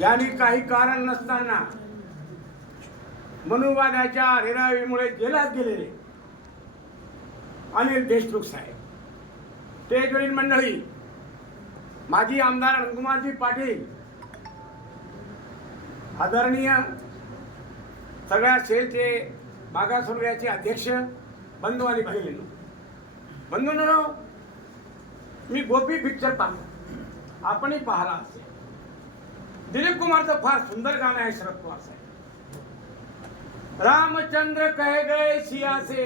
यांनी काही कारण नसताना मनुवादाच्या रेरावीमुळे जेलात गेलेले अनिल देशमुख साहेब ते तेजवरील मंडळी माजी आमदार अनकुमारजी पाटील आदरणीय सगळ्या सेलचे मागासवर्गाचे अध्यक्ष बंधू आणि बहिणींनो. बंधूंनो मी गोपी पिक्चर पाहतो. आपणही पाहला असेल दिलीप कुमारचं फार सुंदर गाणं आहे शरद पवार साहेब. रामचंद्र कहे गए सिया से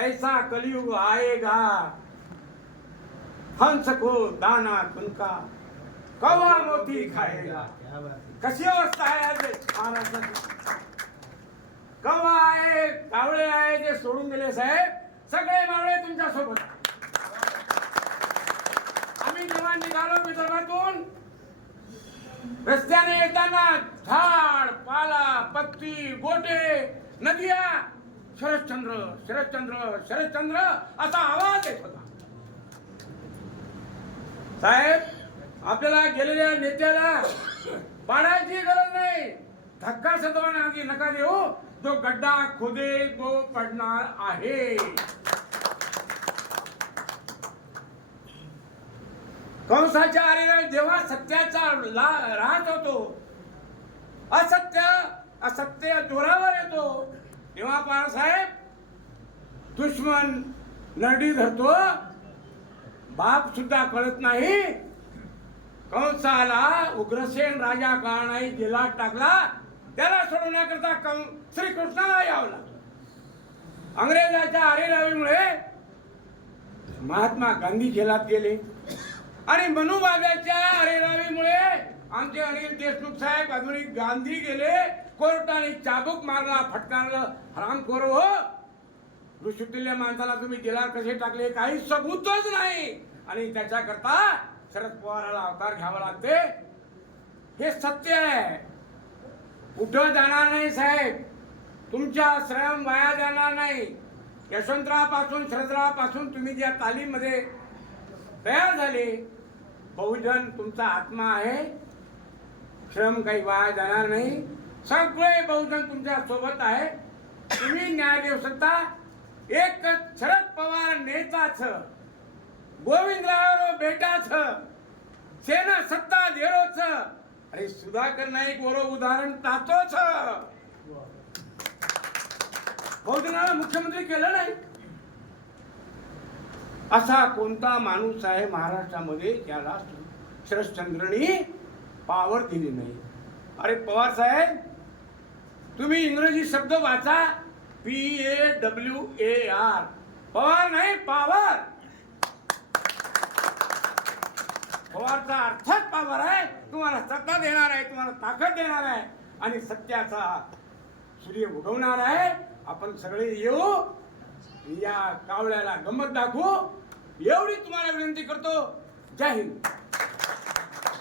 ऐसा कलयुग आएगा. हंस को दाना तुनका कवा मोती खाएगा. कशी अवस्था आहे आज महाराष्ट्राची? कवा आहे कावळे आहे ते सोडून दिले साहेब. सगळे मावळे तुमच्यासोबत आम्ही जेव्हा निघालो विदर्भातून रस्त्याने येताना झाड पाला पत्ती गोटे नदिया. शरदचंद्र शरदचंद्र शरदचंद्र असा आवाज येत होता. साहेब आपल्याला गेलेल्या नेत्याला पाडायची गरज नाही. धक्का सदवाना आधी नका देऊ. जो गड्डा खोदेल तो पडणार आहे. कंसाच्या आरेला जेव्हा सत्याचा ला- राहत होतो असत्य असत्य जोरावर येतो तेव्हा बाळासाहेब दुश्मन नरडी धरतो. बाप सुद्धा कळत नाही. कंसाला उग्रसेन राजा काळाने जेलात टाकला. त्याला सोडवण्याकरता कं श्रीकृष्णाला यावं लागलं. अंग्रेजाच्या आरेरावीमुळे महात्मा गांधी जेलात गेले. आणि मनुबाब्याच्या अरेरावीमुळे आमचे अनिल देशमुख साहेब अजूनही गांधी गेले कोर्टाने चाबूक मारला फटकारलं. हरामखोर हो. ऋषीतल्या माणसाला तुम्ही जेलात कसे टाकले? काही सबूतच नाही. आणि त्याच्याकरता शरद पवाराला अवतार घ्यावा लागते. हे सत्य आहे. कुठं जाणार नाही साहेब? तुमच्या श्रम वाया जाणार नाही. यशवंतरावपासून शरदरावपासून तुम्ही ज्या तालीममध्ये तयार झाले बहुजन तुमचा आत्मा आहे. श्रम काही वाया जाणार नाही. सगळे बहुजन तुमच्यासोबत आहे. तुम्ही न्याय देऊ शकता एक शरद पवार नेताच गोविंदराव बेटाच सेना सत्ता देरोच अरे सुधाकर नाईक बरो उदाहरण तातोच. बहुजनाला मुख्यमंत्री केलं नाही. असा कोणता माणूस आहे महाराष्ट्रामध्ये ज्याला शरदचंद्रनी पावर दिली नाही? अरे पवार साहेब तुम्ही इंग्रजी शब्द वाचा. P A W A R Pawar नाही पावर पवारचा अर्थच पावर आहे. तुम्हाला सत्ता देणार आहे तुम्हाला ताकद देणार आहे. आणि सत्याचा सूर्य उगवणार आहे. आपण सगळे येऊ. या कावळ्याला गंमत दाखवू. एवढी तुम्हाला विनंती करतो. जय हिंद.